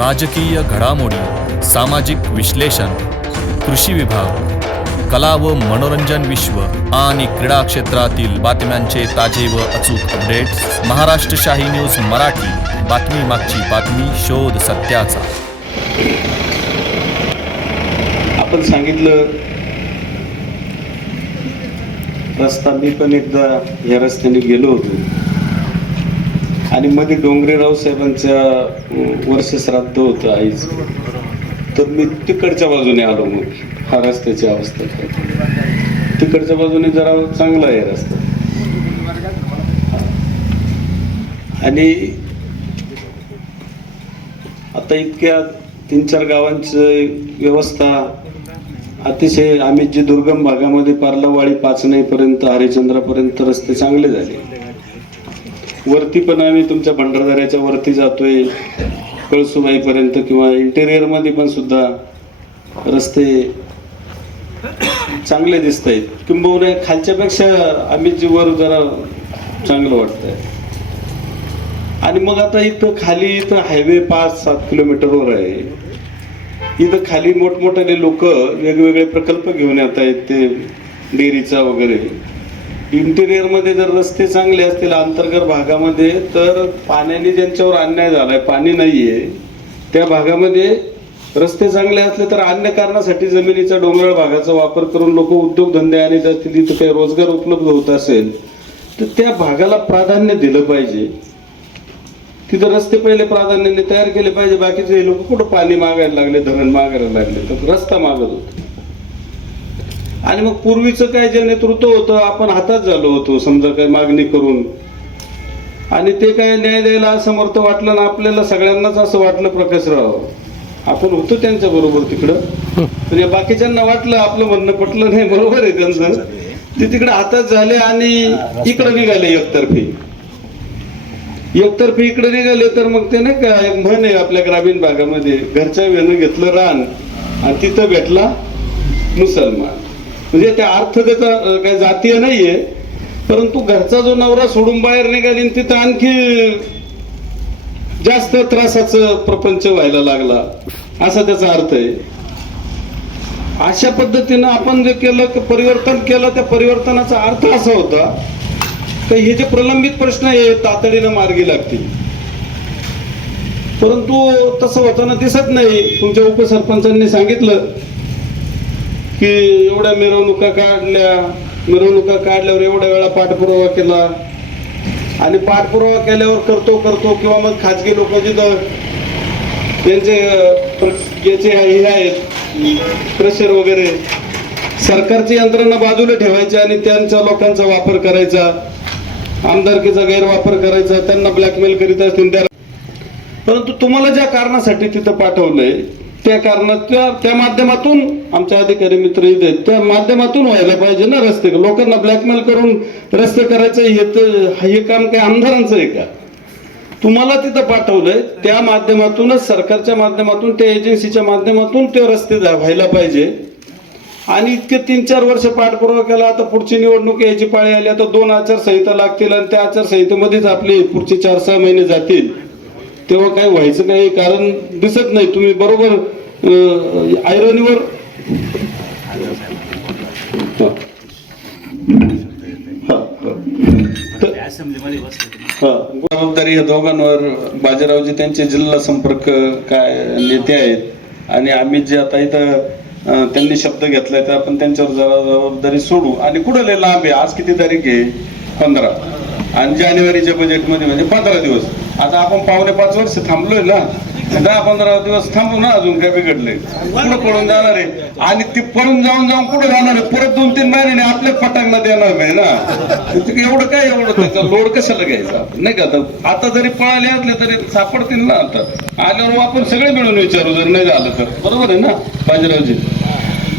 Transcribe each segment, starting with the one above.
राजकीय घडामोडी सामाजिक विश्लेषण कृषी विभाग कला व मनोरंजन विश्व आणि क्रीडा क्षेत्रातील बातम्यांचे ताजे व अचूक अपडेट्स महाराष्ट्र शाही न्यूज मराठी. बातमी मागची बातमी शोध सत्याचा. आपण सांगितलं रस्ता मी पण एकदा या रस्त्याने गेलो होतो. आणि मध्ये डोंगरेराव साहेबांच्या वर्ष श्राद्ध होतं आईच. तर मी तिकडच्या बाजूने आलो मग. हा रस्त्याची अवस्था तिकडच्या बाजूने जरा चांगला आहे रस्ता. आणि आता इतक्या तीन चार गावांची व्यवस्था अतिशय आम्ही जे दुर्गम भागामध्ये पार्लावाडी पाचनाईपर्यंत हरिचंद्रापर्यंत रस्ते चांगले झाले. वरती पण आम्ही तुमच्या भंडारदऱ्याच्या वरती जातोय. कळसुबाईपर्यंत किंवा इंटेरियरमध्ये पण सुद्धा रस्ते चांगले दिसत आहेत किंबहुना खालच्यापेक्षा आम्ही जीवर जरा चांगलं वाटतंय. आणि मग आता इथं खाली इथं हायवे पाच सात किलोमीटरवर आहे. इथं खाली मोठमोठाले लोक वेगवेगळे प्रकल्प घेऊन येत आहेत ते डेअरीचा वगैरे. इंटेरियरमध्ये जर रस्ते चांगले असतील अंतर्गत भागामध्ये तर पाण्याने ज्यांच्यावर अन्याय झालाय पाणी नाही आहे त्या भागामध्ये रस्ते चांगले असले तर अन्य कारणासाठी जमिनीचा डोंगराळ भागाचा वापर करून लोक उद्योगधंदे आणि त्यातील तिथं काही रोजगार उपलब्ध होत असेल तर त्या भागाला प्राधान्य दिलं पाहिजे. तिथं रस्ते पहिले प्राधान्याने तयार केले पाहिजे बाकीचे हे लोक कुठं पाणी मागायला लागले धरण मागायला लागले तर रस्ता मागत होते. आणि मग पूर्वीचं काय जे नेतृत्व होतं आपण हातात झालो होतो समजा काय मागणी करून. आणि ते काय न्याय द्यायला असमर्थ वाटलं ना आपल्याला सगळ्यांनाच असं वाटलं प्रकाशराव आपण होतो त्यांच्या बरोबर तिकडं. पण या बाकीच्यांना वाटलं आपलं म्हणणं पटलं नाही बरोबर आहे त्यांचं. ते तिकडे हातात झाले आणि इकडे निघाले एकतर्फी. एकतर्फी इकडे निघाले तर मग ते नाही का म्हण आहे आपल्या ग्रामीण भागामध्ये घरच्या वेळेनं घेतलं रान आणि तिथं भेटला मुसलमान. म्हणजे त्या अर्थ त्याचा काय काही जातीय नाहीये परंतु घरचा जो नवरा सोडून बाहेर निघाली तिथं आणखी जास्त त्रासाचं प्रपंच व्हायला लागला असा त्याचा अर्थ आहे. अशा पद्धतीनं आपण जे केलं की परिवर्तन केलं त्या परिवर्तनाचा अर्थ असा होता की हे जे प्रलंबित प्रश्न आहे तातडीनं मार्गी लागतील. परंतु तसं होताना दिसत नाही. तुमच्या उपसरपंचांनी सांगितलं की एवढ्या मिरवणुका काढल्या मिरवणुका काढल्यावर एवढ्या वेळा पाठपुरावा केला. आणि पाठपुरावा केल्यावर करतो करतो किंवा मग खाजगी लोक जिथं त्यांचे याचे हे आहेत प्रेशर वगैरे सरकारची यंत्रणा बाजूला ठेवायची आणि त्यांच्या लोकांचा वापर करायचा आमदारकीचा गैरवापर करायचा त्यांना ब्लॅकमेल करीत असतील. त्या परंतु तुम्हाला ज्या कारणासाठी तिथं पाठवलंय त्या कारणात त्या माध्यमातून आमचे अधिकारी मित्र इथे आहेत, त्या माध्यमातून व्हायला पाहिजे ना रस्ते. लोकांना ब्लॅकमेल करून रस्ते करायचं हे तर हे काम काही आमदारांचं आहे का? तुम्हाला तिथं पाठवलंय त्या माध्यमातूनच सरकारच्या माध्यमातून त्या एजन्सीच्या माध्यमातून ते रस्ते व्हायला पाहिजे. आणि इतके तीन चार वर्ष पाठपुरावा केला आता पुढची निवडणूक याची पाळी आली आता दोन आचारसंहिता लागतील आणि त्या आचारसंहितेमध्येच आपली पुढचे चार सहा महिने जातील. तेव्हा काय व्हायचं काही कारण दिसत नाही. तुम्ही बरोबर आयरनीवर जबाबदारी या दोघांवर बाजीरावजी त्यांचे जिल्हा संपर्क काय नेते आहेत. आणि आम्ही जे आता इथं त्यांनी शब्द घेतलाय तर आपण त्यांच्यावर जरा जबाबदारी सोडू. आणि कुठं लय लांब आहे? आज किती तारीख आहे? पंधरा. आणि जानेवारीच्या बजेटमध्ये म्हणजे पंधरा दिवस. आता आपण पावणे पाच वर्ष थांबलोय ना. दहा पंधरा दिवस थांबू ना अजून काय बिघडले कुठं पळून जाणार आहे? आणि ते पळून जाऊन जाऊन कुठं जाणार आहे? परत दोन तीन महिन्याने आपल्या फटाकला देणार नाही ना. एवढं काय एवढं त्याचा लोड कशाला घ्यायचा? नाही का? आता जरी पळाले असले तरी सापडतील ना आता. आल्यावर आपण सगळे मिळून विचारू जर नाही झालं तर. बरोबर आहे ना बाजीरावजी?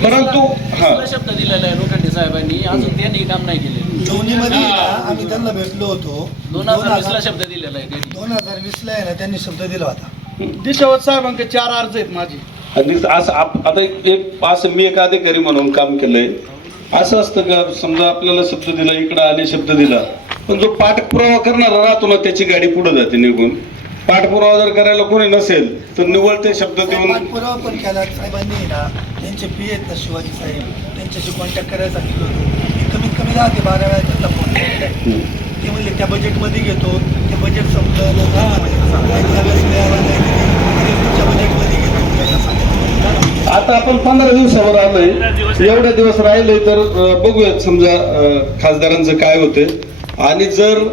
परंतु हा. शब्द दिलेला आहे लोखंडे साहेबांनी. अजून त्यांनी काम नाही केले दोन्हीमध्ये ना आम्ही त्यांना भेटलो होतो. दोन हजार वीसला शब्द दिलेला आहे त्यांनी. दोन हजार वीस ला आहे ना त्यांनी शब्द दिला होता. दिशावत साहेबांकडे चार अर्ज आहेत माझे. आणि असं आप- आता एक- एक असं मी एक अधिकारी म्हणून काम केलंय. असं असतं का? समजा आपल्याला शब्द दिला इकडं आले शब्द दिला. पण जो पाठपुरावा करणारा राहतो ना त्याची गाडी पुढे जाते निघून. पाठपुरावा जर करायला कोणी नसेल तर निवळ ते शब्द देऊन पाठपुरावा पण केला. साहेबांनी ना त्यांचे पी आहेत ना शिवाजी साहेब. त्यांच्याशी कॉन्टॅक्ट करायला सांगितलं होतं. मी कमीत कमी दहा ते बारा वेळा त्यांना फोन केलेला ते म्हणले त्या बजेटमध्ये घेतो. ते बजेट संपलं वेळेस मिळाला नाही तरी पुढच्या बजेटमध्ये घेतो. त्यांना सांगितलं. आता आपण पंधरा दिवसावर आलोय. एवढे दिवस राहिले तर बघूयात समजा खासदारांचं काय होते आणि जर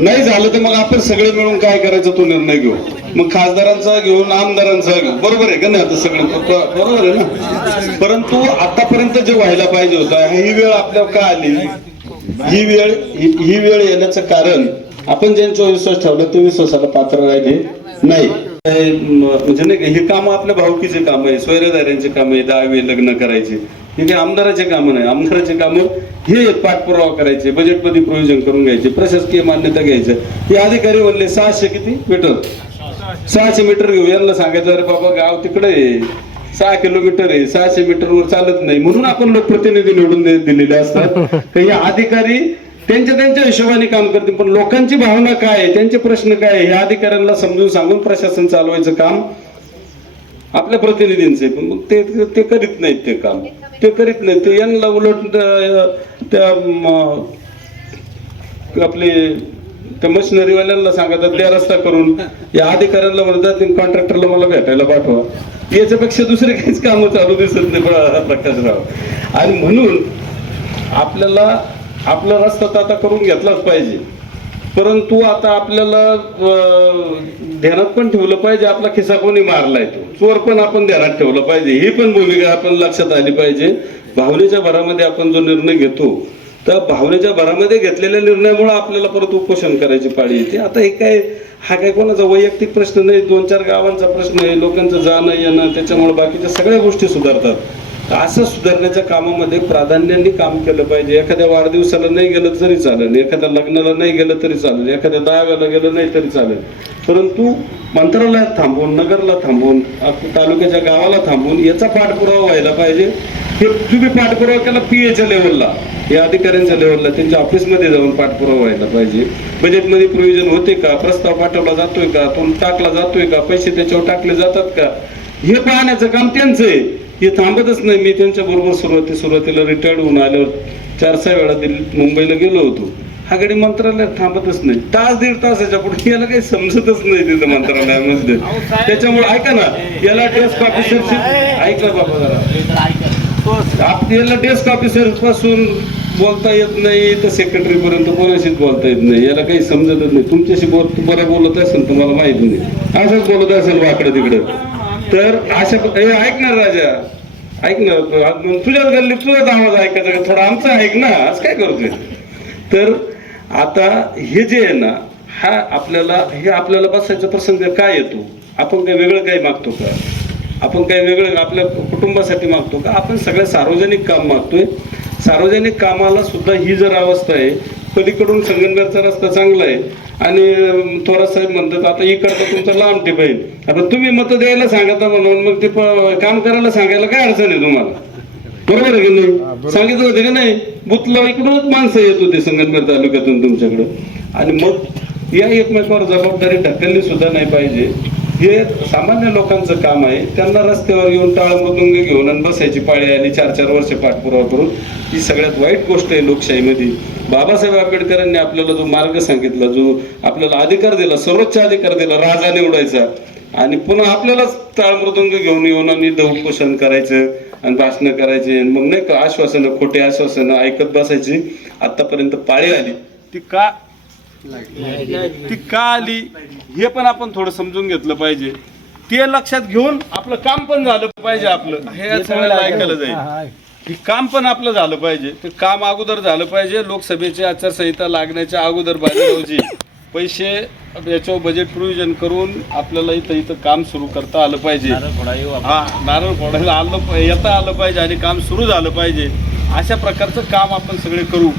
नाही झालं तर मग आपण सगळे मिळून काय करायचं तो निर्णय घेऊ. मग खासदारांचा घेऊन आमदारांचा घेऊ. बरोबर आहे का नाही आता सगळं? बरोबर आहे ना? परंतु आतापर्यंत जे व्हायला पाहिजे होता ही वेळ आपल्याला का आली ही वेळ ही वेळ येण्याचं कारण आपण ज्यांच्यावर विश्वास ठेवला ते विश्वासाला पात्र राहिले नाही. म्हणजे नाही हे काम आपल्या भावकीचे काम आहे सोयरेदारांचे काम आहे दहावी लग्न करायचे. हे काही आमदाराचे कामं नाही. आमदाराचे कामं हे एक पाठपुरावा करायचे बजेटमध्ये प्रोविजन करून घ्यायचे प्रशासकीय मान्यता घ्यायचं. हे अधिकारी म्हणले सहाशे किती मीटर सहाशे मीटर घेऊ. यांना सांगायचं अरे बाबा गाव तिकडे आहे. सहा किलोमीटर आहे. सहाशे मीटरवर चालत नाही. म्हणून आपण लोकप्रतिनिधी निवडून दिलेले असतात. काही अधिकारी त्यांच्या त्यांच्या हिशोबाने काम करतील. पण लोकांची भावना काय आहे? त्यांचे प्रश्न काय आहे? या अधिकाऱ्यांना समजून सांगून प्रशासन चालवायचं काम आपल्या प्रतिनिधींचे पण मग ते ते करीत नाहीत ते काम. ते करीत नाही. ते यांना उलट त्या आपली आपले त्या मशिनरीवाल्यांना सांगतात त्या रस्ता करून या अधिकाऱ्यांना म्हणतात कॉन्ट्रॅक्टरला मला भेटायला पाठवा. याच्यापेक्षा दुसरे काहीच कामं चालू दिसत नाही प्रकाशराव. आणि म्हणून आपल्याला आपला रस्ता तर आता करून घेतलाच पाहिजे. परंतु आता आपल्याला ध्यानात पण ठेवलं पाहिजे आपला खिसा कोणी मारलाय तो. चोर पण आपण ध्यानात ठेवलं पाहिजे. ही पण भूमिका आपण लक्षात आली पाहिजे. भावनेच्या भरामध्ये आपण जो निर्णय घेतो तर भावनेच्या भरामध्ये घेतलेल्या निर्णयामुळे आपल्याला परत उपोषण करायची पाळी येते. आता हे काय हा काय कोणाचा वैयक्तिक प्रश्न नाही दोन चार गावांचा प्रश्न आहे लोकांचं जाणं येणं त्याच्यामुळे बाकीच्या सगळ्या गोष्टी सुधारतात. असं सुधारण्याच्या कामामध्ये प्राधान्याने काम केलं पाहिजे. एखाद्या वाढदिवसाला नाही गेलं तरी चालेल. एखाद्या लग्नाला नाही गेलं तरी चालेल. एखाद्या दहाव्याला गेलं नाही तरी चालेल. परंतु मंत्रालयात थांबवून नगरला थांबवून तालुक्याच्या गावाला थांबवून याचा पाठपुरावा व्हायला पाहिजे. हे तुम्ही पाठपुरावा केला पी एच्या लेवलला या अधिकाऱ्यांच्या लेवलला त्यांच्या ऑफिसमध्ये जाऊन पाठपुरावा व्हायला पाहिजे. बजेटमध्ये प्रोव्हिजन होते का? प्रस्ताव पाठवला जातोय का? तो टाकला जातोय का? पैसे त्याच्यावर टाकले जातात का? हे पाहण्याचं काम त्यांचं आहे. हे थांबतच नाही. मी त्यांच्या बरोबर सुरुवाती सुरुवातीला रिटायर्ड होऊन आल्यावर चार सहा वेळा दिल्ली मुंबईला गेलो होतो. हा गाडी मंत्रालयात थांबतच नाही. तास दीड तासाच्या पुढे याला काही समजतच नाही तिथं मंत्रालयामध्ये. त्याच्यामुळे ऐका ना याला डेस्क ऑफिसरची ऐका बाबा जरा. याला डेस्क ऑफिसरपासून बोलता येत नाही तर सेक्रेटरी पर्यंत कोणाशीच बोलता येत नाही. याला काही समजतच नाही. तुमच्याशी बोल बरं बोलत असेल तुम्हाला माहीत नाही. असंच बोलत असेल वाकडं तिकडं. तर अशा ऐक ना राजा. ऐक ना तुझ्याच गल्ली तुझाच आवाज ऐकायचा का? थोडा आमचा ऐक ना आज काय करतोय? तर आता हे जे आहे ना हा आपल्याला हे आपल्याला बसायचा प्रसंग काय येतो आपण काही वेगळं काही मागतो का? आपण काही वेगळं आपल्या कुटुंबासाठी मागतो का? आपण सगळ्या सार्वजनिक काम मागतोय. सार्वजनिक कामाला सुद्धा ही जर अवस्था आहे पलीकडून संगमनेरचा रस्ता चांगला आहे आणि थोरात साहेब म्हणतात आता इकडचा तुमचा लांब टिप आहे आता तुम्ही मत द्यायला सांगता म्हणून मग ते काम करायला सांगायला काय अडचण आहे तुम्हाला? बरोबर आहे की नाही? सांगितलं होते की नाही? बुतला इकडूनच माणसं येत होते संगमनेर तालुक्यातून तुमच्याकडं. आणि मग या एकमेकावर जबाबदारी ढकलली सुद्धा नाही पाहिजे. हे सामान्य लोकांचं काम आहे. त्यांना रस्त्यावर येऊन टाळ मृदुंग घेऊन आणि बसायची पाळी आली चार चार वर्ष पाठपुरावा करून ही सगळ्यात वाईट गोष्ट आहे लोकशाहीमध्ये. बाबासाहेब आंबेडकरांनी आपल्याला जो मार्ग सांगितला जो आपल्याला अधिकार दिला सर्वोच्च अधिकार दिला राजा निवडायचा. आणि पुन्हा आपल्यालाच टाळमृदंग घेऊन येऊन आणि उपोषण करायचं आणि भाषणं करायचे. आणि मग नाही का आश्वासनं खोटे आश्वासनं ऐकत बसायची. आतापर्यंत पाळी आली. ती का ती का आली. हे पण आपण थोडं समजून घेतलं पाहिजे. ते लक्षात घेऊन आपलं काम पण झालं पाहिजे आपलं. हे सगळ्याला ऐकायला जाईल. की काम पण आपलं झालं पाहिजे. ते काम अगोदर झालं पाहिजे. लोकसभेची आचारसंहिता लागण्याच्या अगोदर बाजीरावजी पैसे याच्यावर बजेट प्रोव्हिजन करून आपल्याला इथं इथं काम सुरू करता आलं पाहिजे. हा नारळ फोडायला आलं येता आलं पाहिजे आणि काम सुरू झालं पाहिजे. अशा प्रकारचं काम आपण सगळे करू.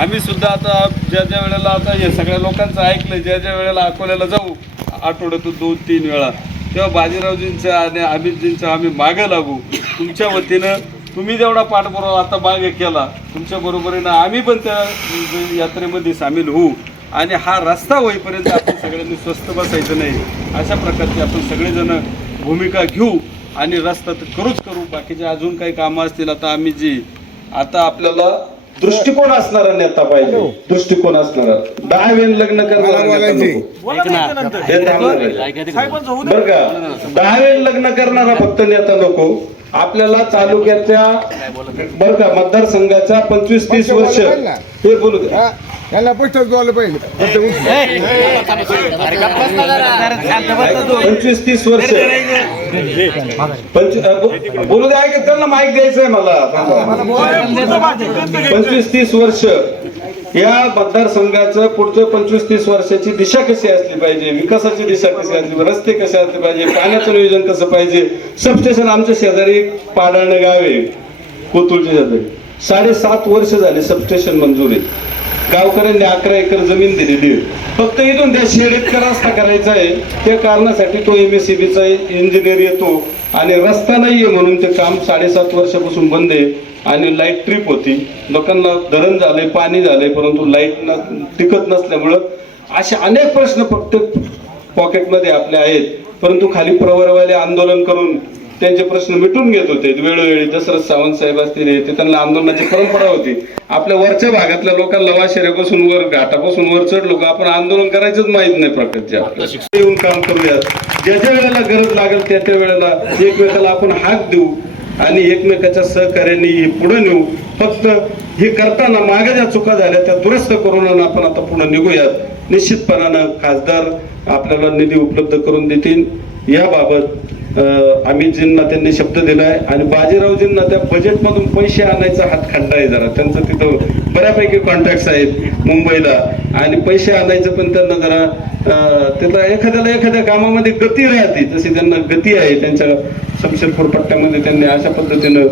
आम्ही सुद्धा आता ज्या ज्या वेळेला आता हे सगळ्या लोकांचं ऐकलं ज्या ज्या वेळेला अकोल्याला जाऊ आठवड्यातून दोन तीन वेळा तेव्हा बाजीरावजींचं आणि अमितजींचं आम्ही मागं लागू. तुमच्या वतीनं तुम्ही जेवढा पाठपुरावा आता मागे केला तुमच्या बरोबरीनं आम्ही पण त्या यात्रेमध्ये सामील होऊ. आणि हा रस्ता होईपर्यंत आपण सगळ्यांनी स्वस्त बसायचं नाही. अशा प्रकारची आपण सगळेजण भूमिका घेऊ आणि रस्ता तर करूच करू. बाकीचे अजून काही कामं असतील आता आम्ही जी आता आपल्याला दृष्टिकोन असणारा नेता पाहिजे. दृष्टिकोन असणारा. दहा वेळ लग्न करणारा. हे. बरं का? दहा वेळ लग्न करणारा फक्त नेता नको. आपल्याला तालुक्याच्या बरं का मतदारसंघाच्या पंचवीस तीस वर्ष. हे बोलू द्या त्याला पुस्तक द्यायला पाहिजे. पंचवीस तीस वर्ष. बोलू द्या की त्यांना माईक द्यायचंय मला. पंचवीस तीस वर्ष. या मतदारसंघाचं पुढचं पंचवीस तीस वर्षाची दिशा कशी असली पाहिजे? विकासाची दिशा कशी असली रस्ते कसे असले पाहिजे? पाण्याचं नियोजन कसं पाहिजे? सबस्टेशन आमच्या शेजारी पाडाळणं पाडळणं गाव आहे कोतुळच्या शेजारी. साडेसात वर्ष झाले सबस्टेशन मंजूर आहे. गावकऱ्यांनी अकरा एकर जमीन दिलेली आहे. फक्त इथून त्या शेडीत रस्ता करायचा आहे? त्या कारणासाठी तो एम एस सी बीचा इंजिनियर येतो. आणि रस्ता नाहीये म्हणून ते काम साडेसात वर्षापासून बंद आहे आणि लाइट ट्रिप होती. लोकांना धरण झालंय पाणी झालंय परंतु लाइट न टिकत नसल्यामुळं असे अनेक प्रश्न प्रत्येक पॉकेटमध्ये आपले आहेत. परंतु खाली प्रवरवाले आंदोलन करून त्यांचे प्रश्न मिटून घेत होते. वेळोवेळी दशरथ सावंत साहेब असतील ते त्यांना आंदोलनाची परंपरा होती. आपल्या वरच्या भागातल्या लोकांना वाशेऱ्यापासून वर घाटापासून वर चढलो का आपण आंदोलन करायचंच माहीत नाही प्रकारचे. येऊन काम करूयात. ज्या ज्या वेळेला गरज लागेल त्या त्या वेळेला एकमेकाला आपण हाक देऊ आणि एकमेकाच्या सहकार्याने हे पुढे नेऊ. फक्त हे करताना मागे ज्या चुका झाल्या त्या दुरुस्त करून आपण आता पुढे निघूयात. निश्चितपणानं खासदार आपल्याला निधी उपलब्ध करून देतील. याबाबत अमितजींना त्यांनी शब्द दिलाय आणि बाजीरावजींना त्या बजेटमधून पैसे आणायचा हात खड्डा आहे जरा. त्यांचं तिथं बऱ्यापैकी कॉन्टॅक्ट आहेत मुंबईला. आणि पैसे आणायचं पण त्यांना जरा त्याला एखाद्याला एखाद्या कामामध्ये गती राहते. तशी त्यांना गती आहे त्यांच्या शमशेरपूर पट्ट्यामध्ये त्यांनी अशा पद्धतीनं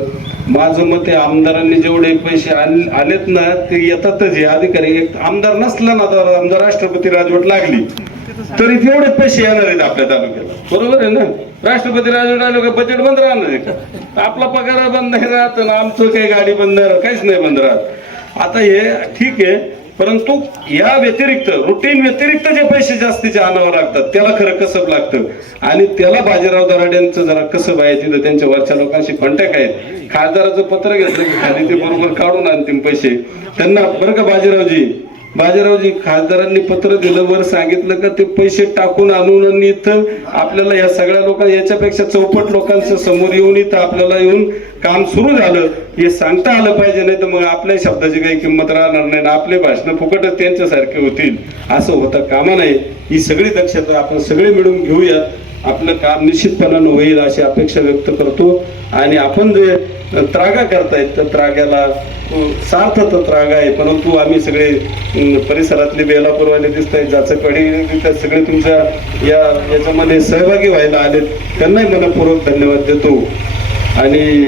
माझं मत आहे आमदारांनी जेवढे पैसे आलेत ना ते येतातच हे अधिकारी. एक आमदार नसला ना तर आमदार राष्ट्रपती राजवट लागली. तरी तेवढे पैसे येणार आहेत आपल्या तालुक्याला. बरोबर आहे ना? राष्ट्रपती राजवट आलो का बजेट बंद राहणार का? आपला पगार बंद नाही राहत ना आमचं काही गाडी बंद राहत, काहीच नाही बंद राहत. आता हे ठीक आहे परंतु या व्यतिरिक्त रुटीन व्यतिरिक्त जे पैसे जास्तीचे आणावं लागतात त्याला खरं कसब लागतं. आणि त्याला बाजीराव दराड्यांचं जरा कसब आहे तिथं त्यांच्या वरच्या लोकांशी कॉन्टॅक्ट आहेत. खासदाराचं पत्र घेतलं की खाली ते बरोबर काढून आणतील पैसे. त्यांना बरं का बाजीरावजी? बाजीरावजी खासदारांनी पत्र दिलं वर सांगितलं का ते पैसे टाकून आणून आणि इथं आपल्याला या सगळ्या लोक याच्यापेक्षा चौपट लोकांच्या समोर येऊन इथं आपल्याला येऊन काम सुरू झालं. हे सांगता आलं पाहिजे नाही तर मग आपल्या शब्दाची काही किंमत राहणार नाही ना आपले भाषण फुकटच त्यांच्यासारखे होतील. असं होता कामा नाही ही सगळी दक्षता आपण सगळे मिळून घेऊयात आपलं काम निश्चितपणानं होईल अशी अपेक्षा व्यक्त करतो. आणि आपण जे त्रागा करतायत तर त्राग्याला सार्थ तर त्रागा आहे. परंतु आम्ही सगळे परिसरातले बेलापूरवाले दिसत आहेत जाचकवाडी दिसतात सगळे तुमच्या या याच्यामध्ये सहभागी व्हायला आलेत. त्यांनाही मनपूर्वक धन्यवाद देतो. आणि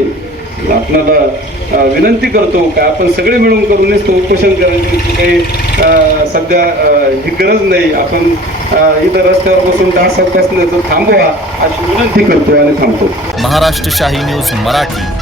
आपणाला विनंती करतो का आपण सगळे मिळून करूनच तो उपोषण करायची काही सध्या ही गरज नाही. आपण इथं रस्त्यावर बसून डास बसण्याचं थांबवा अशी विनंती करतो आणि थांबतो. महाराष्ट्र शाही न्यूज मराठी.